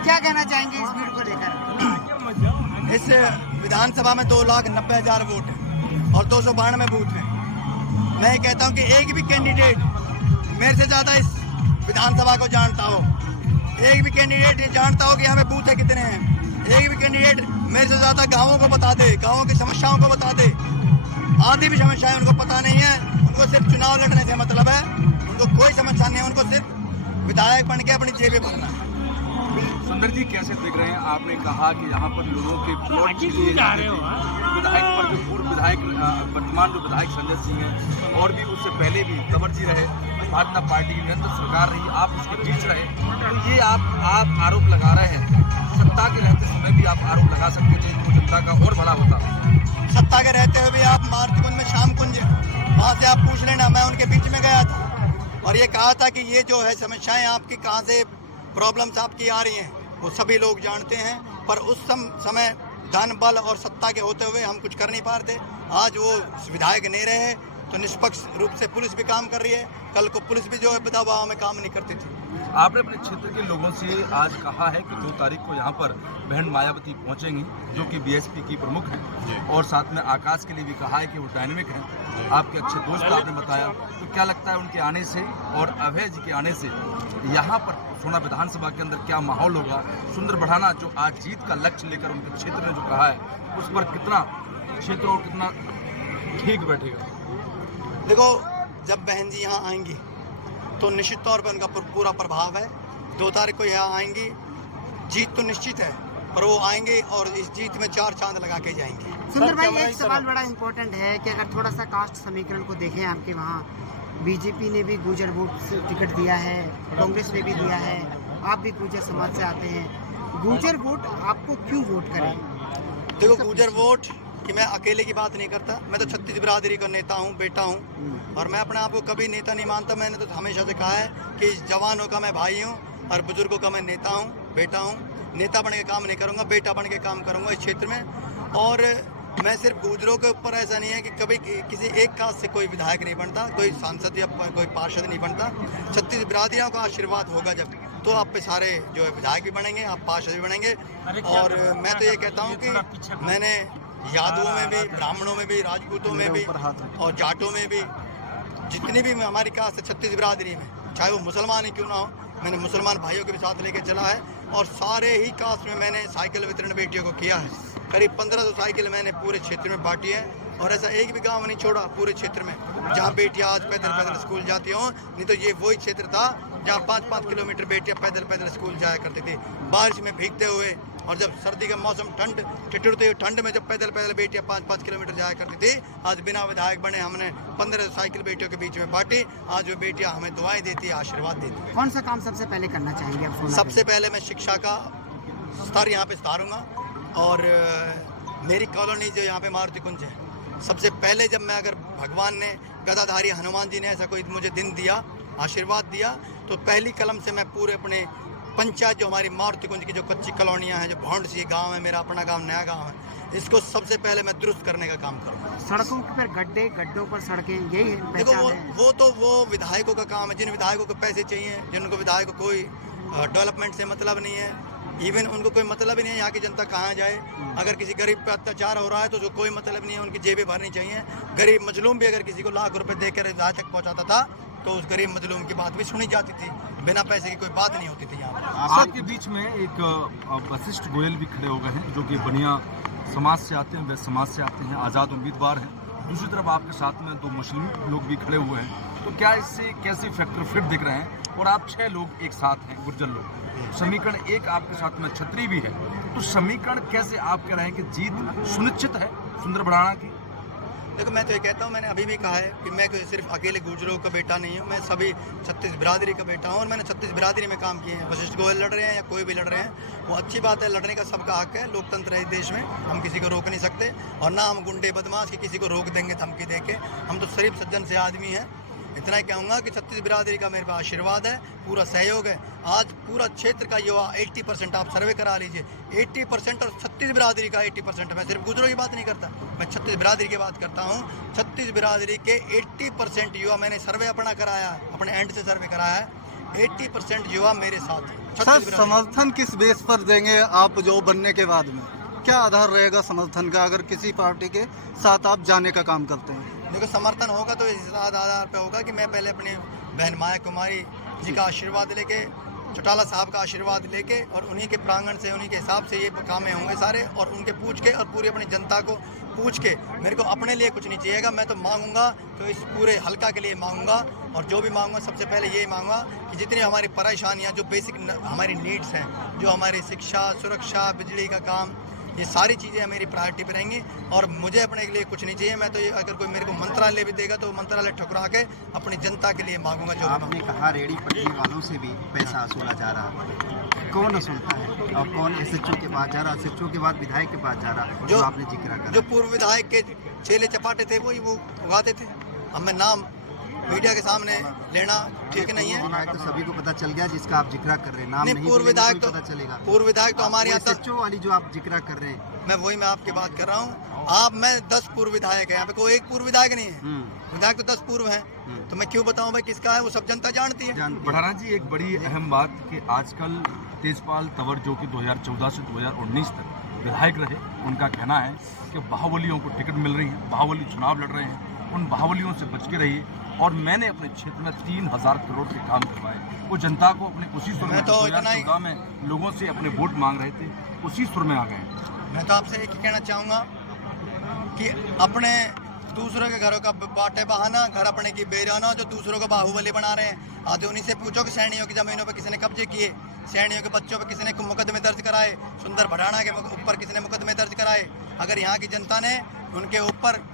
क्या कहना चाहेंगे इस भीड़ को लेकर? इस विधानसभा में 2,90,000 वोट है और 292 बूथ है। मैं कहता हूं कि एक भी कैंडिडेट मेरे से ज़्यादा इस विधानसभा को जानता हो, एक भी कैंडिडेट ये जानता हो कि यहाँ पे बूथ कितने हैं, एक भी कैंडिडेट मेरे से ज़्यादा गाँवों को बता दे, गाँवों की समस्याओं को बता दे। आधी भी समस्याएं उनको पता नहीं है, उनको सिर्फ चुनाव लड़ने से मतलब है, उनको कोई समस्या नहीं है, उनको सिर्फ विधायक बन के अपनी जेबें भरना है। सुंदर जी, कैसे देख रहे हैं? आपने कहा कि यहाँ पर लोगों के प्लॉट छीन लिए जाते थे, विधायक पर जो पूर्व विधायक वर्तमान जो विधायक संजय सिंह हैं और भी उससे पहले भी कंवर जी रहे, भाजपा पार्टी की निरंतर सरकार रही, आप उसके बीच रहे, तो ये आप आरोप लगा रहे हैं, सत्ता के रहते समय भी आप आरोप लगा सकते थे तो जनता का और भला होता। सत्ता के रहते हुए भी आप मारुति कुंज में शाम कुंज वहाँ से आप पूछ लेना, मैं उनके बीच में गया था और ये कहा था कि ये जो है समस्याएं आपकी कहाँ से प्रॉब्लम्स आपकी आ रही हैं वो सभी लोग जानते हैं, पर उस समय धन बल और सत्ता के होते हुए हम कुछ कर नहीं पा रहे थे। आज वो विधायक नहीं रहे तो निष्पक्ष रूप से पुलिस भी काम कर रही है, कल को पुलिस भी जो है दबाव में काम नहीं करती थी। आपने अपने क्षेत्र के लोगों से आज कहा है कि 2 तारीख को यहाँ पर बहन मायावती पहुँचेंगी जो कि बीएसपी की प्रमुख हैं, और साथ में आकाश के लिए भी कहा है कि वो डायनेमिक हैं, आपके अच्छे दोस्त आपने बताया। तो क्या लगता है उनके आने से और अभय जी के आने से यहाँ पर सोना विधानसभा के अंदर क्या माहौल होगा? सुंदर बढ़ाना जो आज जीत का लक्ष्य लेकर उनके क्षेत्र ने जो कहा है उस पर कितना क्षेत्र और कितना ठीक बैठेगा? देखो, जब बहन जी यहाँ आएंगी तो निश्चित तौर पर उनका पूरा प्रभाव है। 2 तारीख को यहाँ आएंगी, जीत तो निश्चित है, पर वो आएंगे और इस जीत में 4 चांद लगा के जाएंगे। सुंदर भाई, एक सवाल बड़ा इम्पोर्टेंट है कि अगर थोड़ा सा कास्ट समीकरण को देखें, आपके वहाँ बीजेपी ने भी गुर्जर वोट से टिकट दिया है, कांग्रेस ने भी दिया है, आप भी गुर्जर समाज से आते हैं, गुर्जर वोट आपको क्यों वोट करें? देखो, गुर्जर वोट कि मैं अकेले की बात नहीं करता, मैं तो 36 बिरादरी का नेता हूँ, बेटा हूँ, और मैं अपने आप को कभी नेता नहीं मानता। मैंने तो हमेशा से कहा है कि जवानों का मैं भाई हूँ और बुजुर्गों का मैं नेता हूँ, बेटा हूँ। नेता बन के काम नहीं करूँगा, बेटा बन के काम करूँगा इस क्षेत्र में। और मैं सिर्फ गुर्जरों के ऊपर ऐसा नहीं है कि कभी किसी एक कास्ट से कोई विधायक नहीं बनता, कोई सांसद या कोई पार्षद नहीं बनता। 36 बिरादरियों का आशीर्वाद होगा जब, तो आप पे सारे जो है विधायक भी बनेंगे, आप पार्षद भी बनेंगे। और मैं तो ये कहता हूँ कि मैंने यादवों में भी, ब्राह्मणों में भी, राजपूतों में भी और जाटों में भी, जितनी भी हमारी कास्ट है 36 बिरादरी में, चाहे वो मुसलमान ही क्यों ना हो, मैंने मुसलमान भाइयों के भी साथ लेके चला है। और सारे ही कास्ट में मैंने साइकिल वितरण बेटियों को किया है। करीब 1500 साइकिल मैंने पूरे क्षेत्र में बांटी है, और ऐसा एक भी गांव नहीं छोड़ा पूरे क्षेत्र में जहां बेटियां आज पैदल पैदल स्कूल जाती हों। नहीं तो ये वही क्षेत्र था जहां 5-5 किलोमीटर बेटियां पैदल पैदल स्कूल जाया करती थी, बारिश में भीगते हुए। और जब सर्दी का मौसम ठिठुरते हुए ठंड में जब पैदल पैदल बेटियां 5-5 किलोमीटर जाया करती थी, आज बिना विधायक बने हमने 1500 साइकिल बेटियों के बीच में बांटी। आज वो बेटियां हमें दुआएं देती है, आशीर्वाद देती है। कौन सा काम सबसे पहले करना चाहेंगे आप? सबसे पहले मैं शिक्षा का स्तर यहाँ पे सुधारूंगा, और मेरी कॉलोनी जो यहाँ पे मारुति कुंज है, सबसे पहले जब मैं, अगर भगवान ने, गदाधारी हनुमान जी ने ऐसा कोई मुझे दिन दिया, आशीर्वाद दिया, तो पहली कलम से मैं पूरे अपने पंचायत जो हमारी मारुति कुंज की जो कच्ची कॉलोनियाँ हैं, जो भौंड सी गांव है, मेरा अपना गांव, नया गांव है, इसको सबसे पहले मैं दुरुस्त करने का काम करूँगा। सड़कों पर गड्ढे, गड्ढों पर सड़कें, यही देखो वो विधायकों का काम है। जिन विधायकों को पैसे चाहिए, जिनको विधायक को कोई डेवलपमेंट से मतलब नहीं है, इवन उनको कोई मतलब ही नहीं है यहाँ की जनता कहाँ जाए। अगर किसी गरीब पे अत्याचार हो रहा है तो उसको कोई मतलब नहीं है, उनकी जेबें भरनी चाहिए। गरीब मजलूम भी अगर किसी को लाख रुपए देकर विधायक तक पहुँचाता था तो उस गरीब मजलूम की बात भी सुनी जाती थी, बिना पैसे की कोई बात नहीं होती थी यहाँ पर। आपके बीच में एक वशिष्ठ गोयल भी खड़े हो गए हैं जो कि बनिया समाज से आते हैं, वैश्य समाज से आते हैं, आज़ाद उम्मीदवार हैं। दूसरी तरफ आपके साथ में 2 मुस्लिम लोग भी खड़े हुए हैं, तो क्या इससे कैसे फैक्टर फिट दिख रहे हैं? और आप 6 लोग एक साथ हैं, गुर्जर लोग, समीकरण एक आपके साथ में छतरी भी है, तो समीकरण कैसे आप कह रहे हैं कि जीत सुनिश्चित है सुंदर बढ़ाना की? देखो, मैं तो ये कहता हूँ, मैंने अभी भी कहा है कि मैं कोई सिर्फ अकेले गुर्जरों का बेटा नहीं हूँ, मैं सभी 36 बिरादरी का बेटा हूँ, और मैंने 36 बिरादरी में काम किए हैं। वशिष्ठ गोयल लड़ रहे हैं या कोई भी लड़ रहे हैं, वो अच्छी बात है, लड़ने का सबका हक है, लोकतंत्र है देश में, हम किसी को रोक नहीं सकते। और ना हम गुंडे बदमाश कि किसी को रोक देंगे धमकी देके, हम तो शरीफ सज्जन से आदमी हैं। इतना ही कहूँगा कि 36 बिरादरी का मेरे पास आशीर्वाद है, पूरा सहयोग है। आज पूरा क्षेत्र का युवा 80%, आप सर्वे करा लीजिए, 80% और 36 बिरादरी का 80%। मैं सिर्फ गुजरों की बात नहीं करता, मैं 36 बिरादरी की बात करता हूँ। 36 बिरादरी के 80% युवा, मैंने सर्वे अपना कराया, अपने एंड से सर्वे कराया है, 80% युवा मेरे साथ हैं। सर, 36 बिरादरी। समर्थन किस बेस पर देंगे आप जो बनने के बाद में? क्या आधार रहेगा समर्थन का अगर किसी पार्टी के साथ आप जाने का काम करते हैं? देखो, समर्थन होगा तो इस आधार पे होगा कि मैं पहले अपनी बहन माया कुमारी जी का आशीर्वाद लेके, चौटाला साहब का आशीर्वाद लेके, और उन्हीं के प्रांगण से, उन्हीं के हिसाब से ये कामें होंगे सारे, और उनके पूछ के और पूरी अपनी जनता को पूछ के, मेरे को अपने लिए कुछ नहीं चाहिएगा। मैं तो मांगूंगा तो इस पूरे हल्का के लिए मांगूंगा, और जो भी मांगूंगा सबसे पहले यही मांगूंगा कि जितनी हमारी परेशानियां, जो बेसिक हमारी नीड्स हैं, जो हमारी शिक्षा, सुरक्षा, बिजली का काम, ये सारी चीज़ें मेरी प्रायोरिटी पे रहेंगी। और मुझे अपने के लिए कुछ नहीं चाहिए। मैं तो ये, अगर कोई मेरे को मंत्रालय भी देगा तो मंत्रालय ठुकरा के अपनी जनता के लिए मांगूंगा। जो आपने कहा रेडी पटरी वालों से भी पैसा वसूला जा रहा है, कौन वसूलता है और कौन एसएचओ के पास जा रहा है, एसएचओ के बाद विधायक के पास जा रहा है, जो आपने जिक्र करा? जो पूर्व विधायक के चेले चपाटे थे वही वो उगाते थे। अब मैं नाम मीडिया के सामने लेना ठीक नहीं है। विधायक तो सभी को पता चल गया जिसका आप जिक्र कर रहे हैं, नाम नहीं पूर्व बोलेंगे विधायक तो तो पता चलेगा। पूर्व विधायक तो हमारे यहाँ एसएचओ वाली जो आप जिक्र कर रहे हैं, मैं आपकी बात कर रहा हूँ। मैं 10 पूर्व विधायक है, यहाँ पे कोई एक पूर्व विधायक नहीं है। विधायक तो 10 पूर्व हैं, तो मैं क्यों बताऊँ भाई किसका है? वो सब जनता जानती है। बढ़ाना जी, एक बड़ी अहम बात कि आजकल तेजपाल तंवर जो कि 2014 से 2019 तक विधायक रहे, उनका कहना है कि बाहुबलियों को टिकट मिल रही है, बाहुबली चुनाव लड़ रहे हैं, उन बाहुबलियों से बच के रहिए। और मैंने अपने क्षेत्र में 3000 करोड़ के काम करवाए। वो जनता को अपने उसी सुर में 2014 में लोगों से अपने वोट मांग रहे थे, उसी सुर में आ गए। मैं तो आपसे एक ही कहना चाहूँगा कि अपने दूसरों के घरों का बाटे बहाना, घर अपने की बेराना, जो दूसरों को बाहुबली बना रहे हैं। आधे उन्हीं से पूछो कि सैनियों की ज़मीनों पर किसी ने कब्जे किए, सैनियों के बच्चों पर किसी ने मुकदमे दर्ज कराए, सुंदर भड़ाना के ऊपर किसी ने मुकदमे दर्ज कराए। अगर यहाँ की जनता ने उनके ऊपर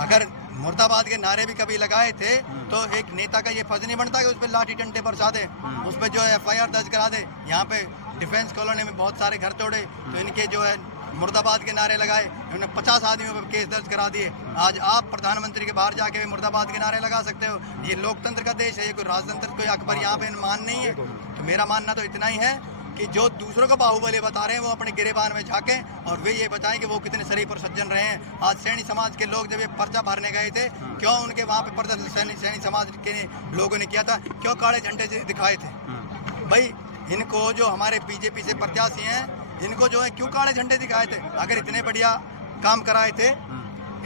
अगर मुर्दाबाद के नारे भी कभी लगाए थे, तो एक नेता का ये फर्ज नहीं बनता कि उस पर लाठी डंडे बरसा दे, उस पर जो है FIR दर्ज करा दे। यहाँ पे डिफेंस कॉलोनी में बहुत सारे घर तोड़े, तो इनके जो है मुर्दाबाद के नारे लगाए, इन्होंने 50 आदमियों पर केस दर्ज करा दिए। आज आप प्रधानमंत्री के बाहर जाके भी मुर्दाबाद के नारे लगा सकते हो। ये लोकतंत्र का देश है, ये कोई राजतंत्र, कोई अकबर यहाँ पे मान नहीं है। तो मेरा मानना तो इतना ही है कि जो दूसरों को बाहुबली बता रहे हैं वो अपने गिरेबान में झांकें और वे ये बताएं कि वो कितने शरीफ और सज्जन रहे हैं। आज सैनी समाज के लोग जब ये पर्चा भरने गए थे, क्यों उनके वहाँ पे प्रदर्शन सैनी समाज के लोगों ने किया था? क्यों काले झंडे दिखाए थे? भाई इनको, जो हमारे बीजेपी से प्रत्याशी हैं, इनको जो है क्यों काले झंडे दिखाए थे? अगर इतने बढ़िया काम कराए थे,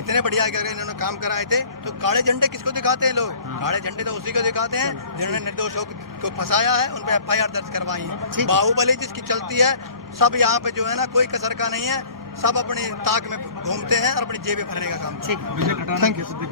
इतने बढ़िया अगर इन्होंने काम कराए थे, तो काले झंडे किसको दिखाते हैं लोग? काले झंडे तो उसी को दिखाते हैं जिन्होंने निर्दोषों को फंसाया है, उन पर FIR दर्ज करवाई है। बाहुबली जिसकी चलती है, सब यहाँ पे जो है ना, कोई कसर का नहीं है, सब अपनी ताक में घूमते हैं और अपनी जेबें भरने का काम। ठीक, थैंक यू।